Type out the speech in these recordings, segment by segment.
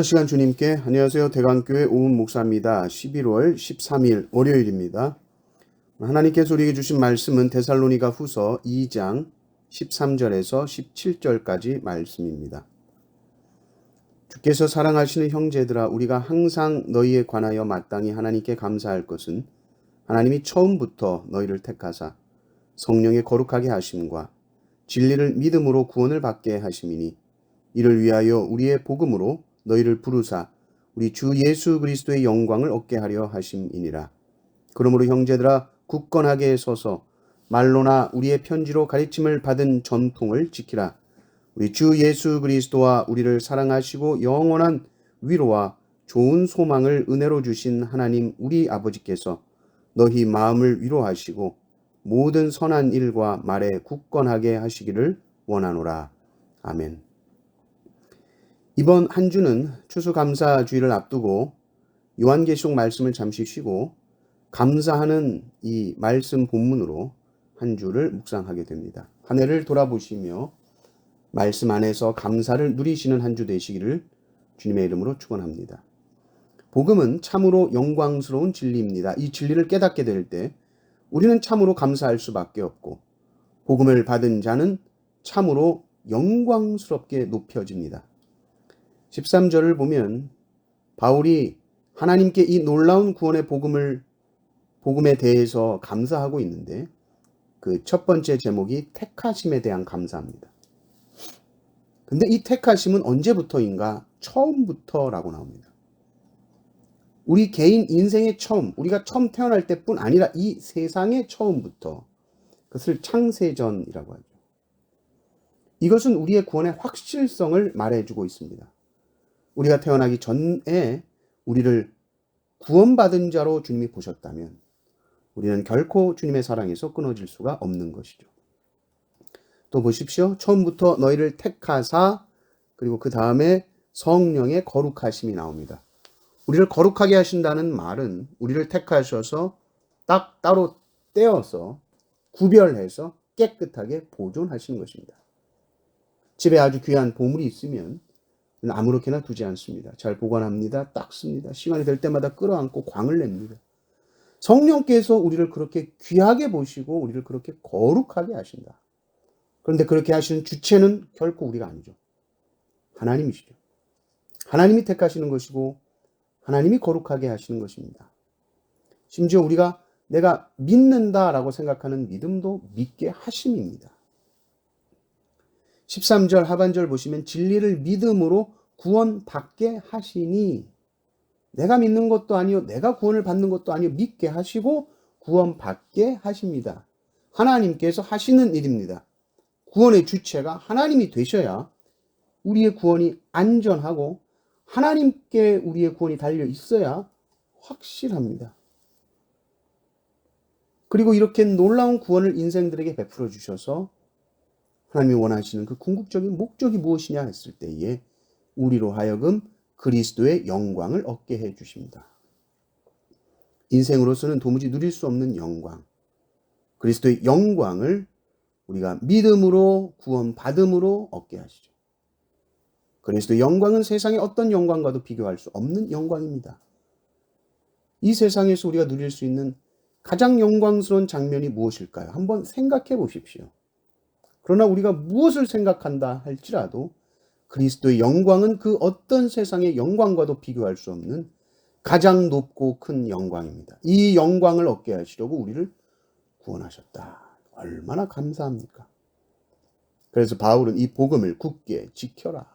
첫 시간 주님께 안녕하세요. 대강교회 오은 목사입니다. 11월 13일 월요일입니다. 하나님께서 우리에게 주신 말씀은 데살로니가 후서 2장 13절에서 17절까지 말씀입니다. 주께서 사랑하시는 형제들아, 우리가 항상 너희에 관하여 마땅히 하나님께 감사할 것은 하나님이 처음부터 너희를 택하사 성령의 거룩하게 하심과 진리를 믿음으로 구원을 받게 하심이니, 이를 위하여 우리의 복음으로 너희를 부르사 우리 주 예수 그리스도의 영광을 얻게 하려 하심이니라. 그러므로 형제들아, 굳건하게 서서 말로나 우리의 편지로 가르침을 받은 전통을 지키라. 우리 주 예수 그리스도와 우리를 사랑하시고 영원한 위로와 좋은 소망을 은혜로 주신 하나님 우리 아버지께서 너희 마음을 위로하시고 모든 선한 일과 말에 굳건하게 하시기를 원하노라. 아멘. 이번 한 주는 추수감사주의를 앞두고 요한계시록 말씀을 잠시 쉬고 감사하는 이 말씀 본문으로 한 주를 묵상하게 됩니다. 한 해를 돌아보시며 말씀 안에서 감사를 누리시는 한 주 되시기를 주님의 이름으로 축원합니다. 복음은 참으로 영광스러운 진리입니다. 이 진리를 깨닫게 될 때 우리는 참으로 감사할 수밖에 없고, 복음을 받은 자는 참으로 영광스럽게 높여집니다. 13절을 보면 바울이 하나님께 이 놀라운 구원의 복음에 대해서 감사하고 있는데, 그 첫 번째 제목이 택하심에 대한 감사입니다. 근데 이 택하심은 언제부터인가? 처음부터라고 나옵니다. 우리 개인 인생의 처음, 우리가 처음 태어날 때뿐 아니라 이 세상의 처음부터, 그것을 창세전이라고 하죠. 이것은 우리의 구원의 확실성을 말해주고 있습니다. 우리가 태어나기 전에 우리를 구원받은 자로 주님이 보셨다면 우리는 결코 주님의 사랑에서 끊어질 수가 없는 것이죠. 또 보십시오. 처음부터 너희를 택하사, 그리고 그 다음에 성령의 거룩하심이 나옵니다. 우리를 거룩하게 하신다는 말은 우리를 택하셔서 딱 따로 떼어서 구별해서 깨끗하게 보존하시는 것입니다. 집에 아주 귀한 보물이 있으면 아무렇게나 두지 않습니다. 잘 보관합니다. 닦습니다. 시간이 될 때마다 끌어안고 광을 냅니다. 성령께서 우리를 그렇게 귀하게 보시고 우리를 그렇게 거룩하게 하신다. 그런데 그렇게 하시는 주체는 결코 우리가 아니죠. 하나님이시죠. 하나님이 택하시는 것이고 하나님이 거룩하게 하시는 것입니다. 심지어 우리가 내가 믿는다라고 생각하는 믿음도 믿게 하심입니다. 13절 하반절 보시면 진리를 믿음으로 구원받게 하시니, 내가 믿는 것도 아니요, 내가 구원을 받는 것도 아니요, 믿게 하시고 구원받게 하십니다. 하나님께서 하시는 일입니다. 구원의 주체가 하나님이 되셔야 우리의 구원이 안전하고 하나님께 우리의 구원이 달려 있어야 확실합니다. 그리고 이렇게 놀라운 구원을 인생들에게 베풀어 주셔서 하나님이 원하시는 그 궁극적인 목적이 무엇이냐 했을 때에 우리로 하여금 그리스도의 영광을 얻게 해 주십니다. 인생으로서는 도무지 누릴 수 없는 영광, 그리스도의 영광을 우리가 믿음으로 구원받음으로 얻게 하시죠. 그리스도의 영광은 세상의 어떤 영광과도 비교할 수 없는 영광입니다. 이 세상에서 우리가 누릴 수 있는 가장 영광스러운 장면이 무엇일까요? 한번 생각해 보십시오. 그러나 우리가 무엇을 생각한다 할지라도 그리스도의 영광은 그 어떤 세상의 영광과도 비교할 수 없는 가장 높고 큰 영광입니다. 이 영광을 얻게 하시려고 우리를 구원하셨다. 얼마나 감사합니까? 그래서 바울은 이 복음을 굳게 지켜라.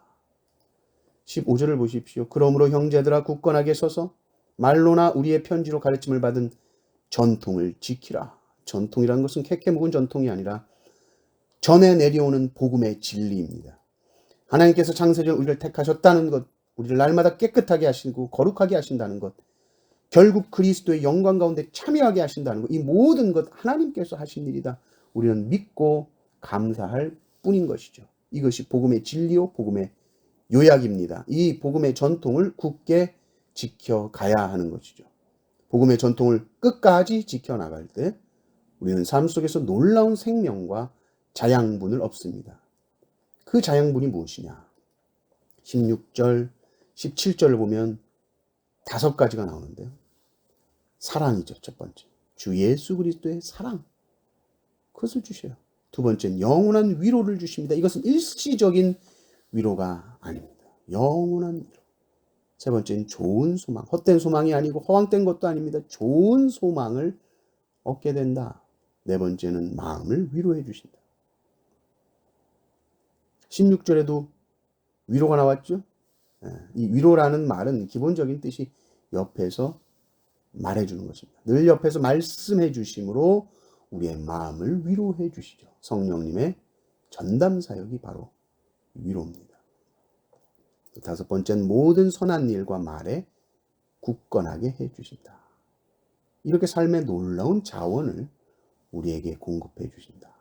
15절을 보십시오. 그러므로 형제들아, 굳건하게 서서 말로나 우리의 편지로 가르침을 받은 전통을 지키라. 전통이라는 것은 캐캐 묵은 전통이 아니라 전에 내려오는 복음의 진리입니다. 하나님께서 창세전 우리를 택하셨다는 것, 우리를 날마다 깨끗하게 하시고 거룩하게 하신다는 것, 결국 그리스도의 영광 가운데 참여하게 하신다는 것, 이 모든 것 하나님께서 하신 일이다. 우리는 믿고 감사할 뿐인 것이죠. 이것이 복음의 진리요, 복음의 요약입니다. 이 복음의 전통을 굳게 지켜가야 하는 것이죠. 복음의 전통을 끝까지 지켜나갈 때 우리는 삶 속에서 놀라운 생명과 자양분을 얻습니다. 그 자양분이 무엇이냐? 16절, 17절을 보면 5가지가 나오는데요. 사랑이죠. 첫 번째. 주 예수 그리스도의 사랑. 그것을 주셔요. 두 번째는 영원한 위로를 주십니다. 이것은 일시적인 위로가 아닙니다. 영원한 위로. 세 번째는 좋은 소망. 헛된 소망이 아니고 허황된 것도 아닙니다. 좋은 소망을 얻게 된다. 네 번째는 마음을 위로해 주신다. 16절에도 위로가 나왔죠. 이 위로라는 말은 기본적인 뜻이 옆에서 말해주는 것입니다. 늘 옆에서 말씀해 주심으로 우리의 마음을 위로해 주시죠. 성령님의 전담 사역이 바로 위로입니다. 다섯 번째는 모든 선한 일과 말에 굳건하게 해 주신다. 이렇게 삶의 놀라운 자원을 우리에게 공급해 주신다.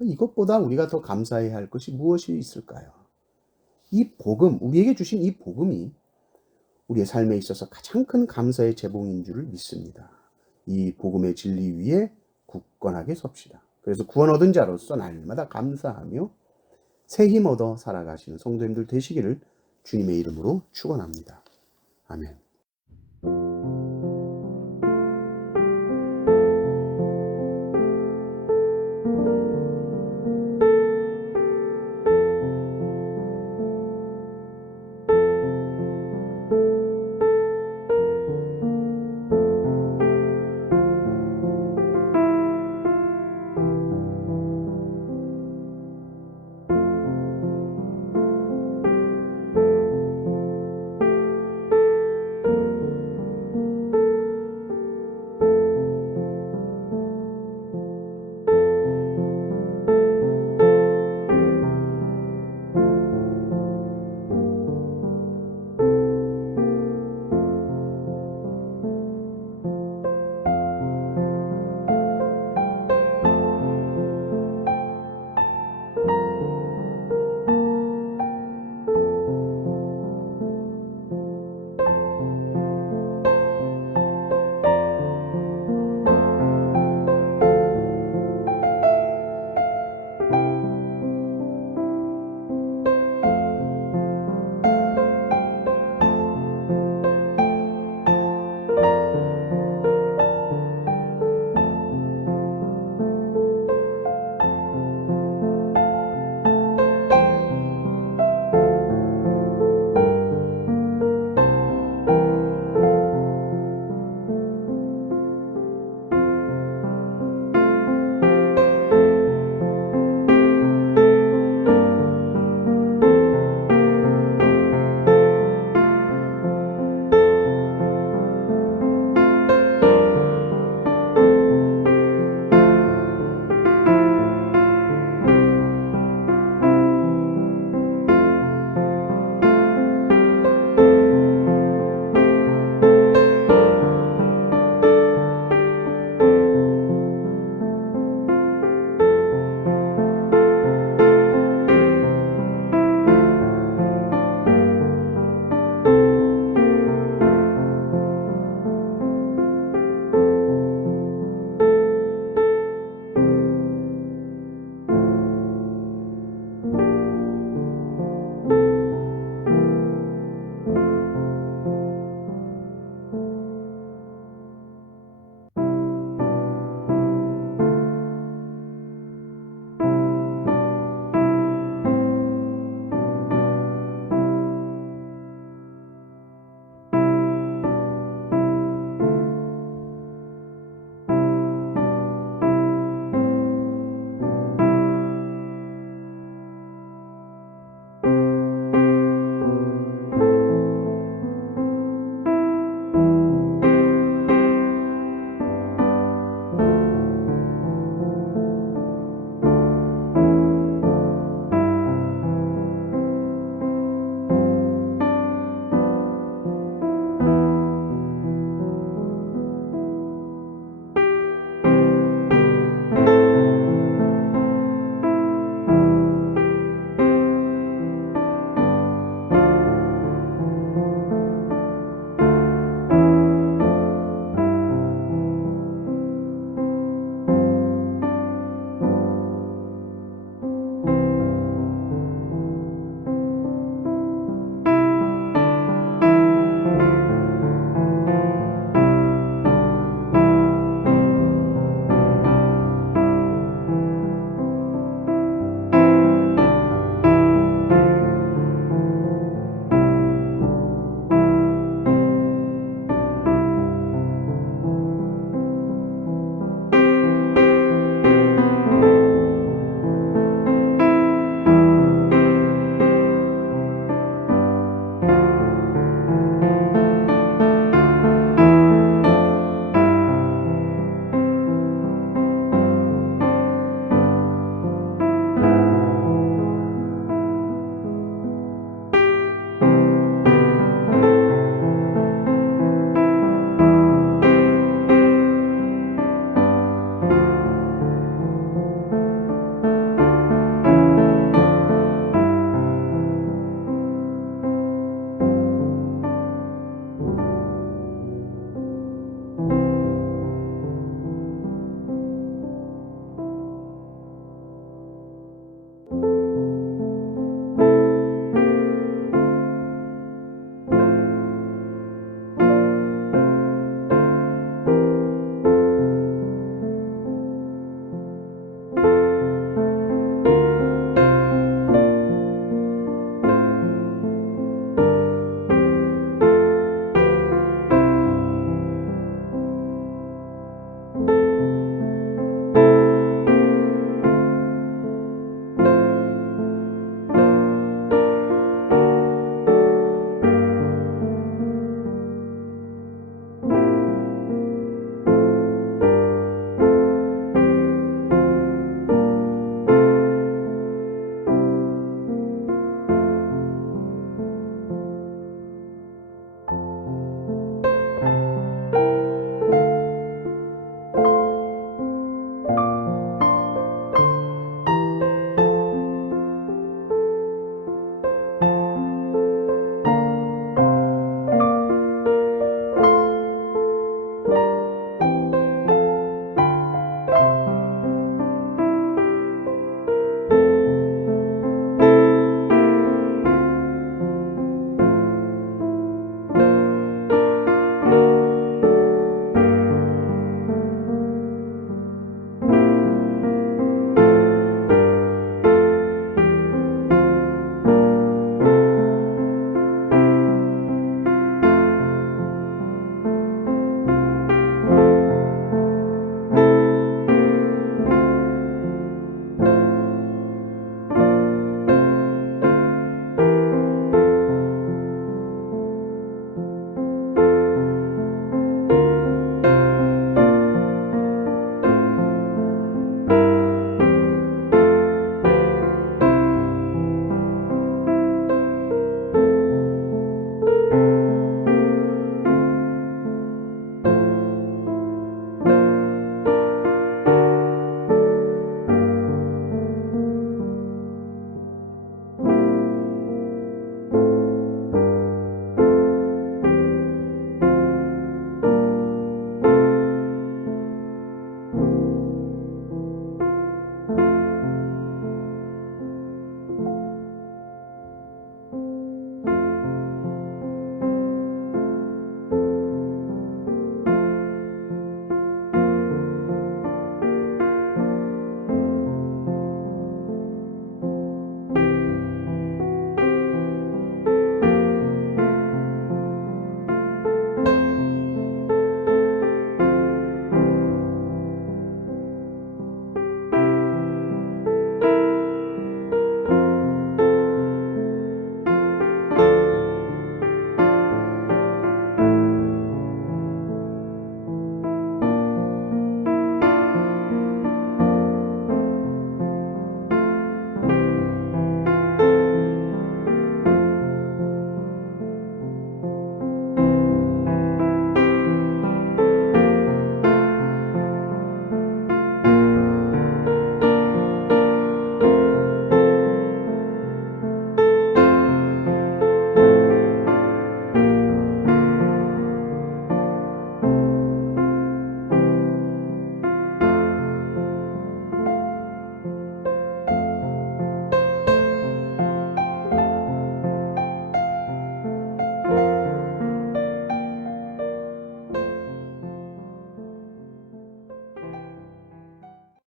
이것보다 우리가 더 감사해야 할 것이 무엇이 있을까요? 이 복음, 우리에게 주신 이 복음이 우리의 삶에 있어서 가장 큰 감사의 제봉인 줄을 믿습니다. 이 복음의 진리 위에 굳건하게 섭시다. 그래서 구원 얻은 자로서 날마다 감사하며 새 힘 얻어 살아가시는 성도님들 되시기를 주님의 이름으로 축원합니다. 아멘.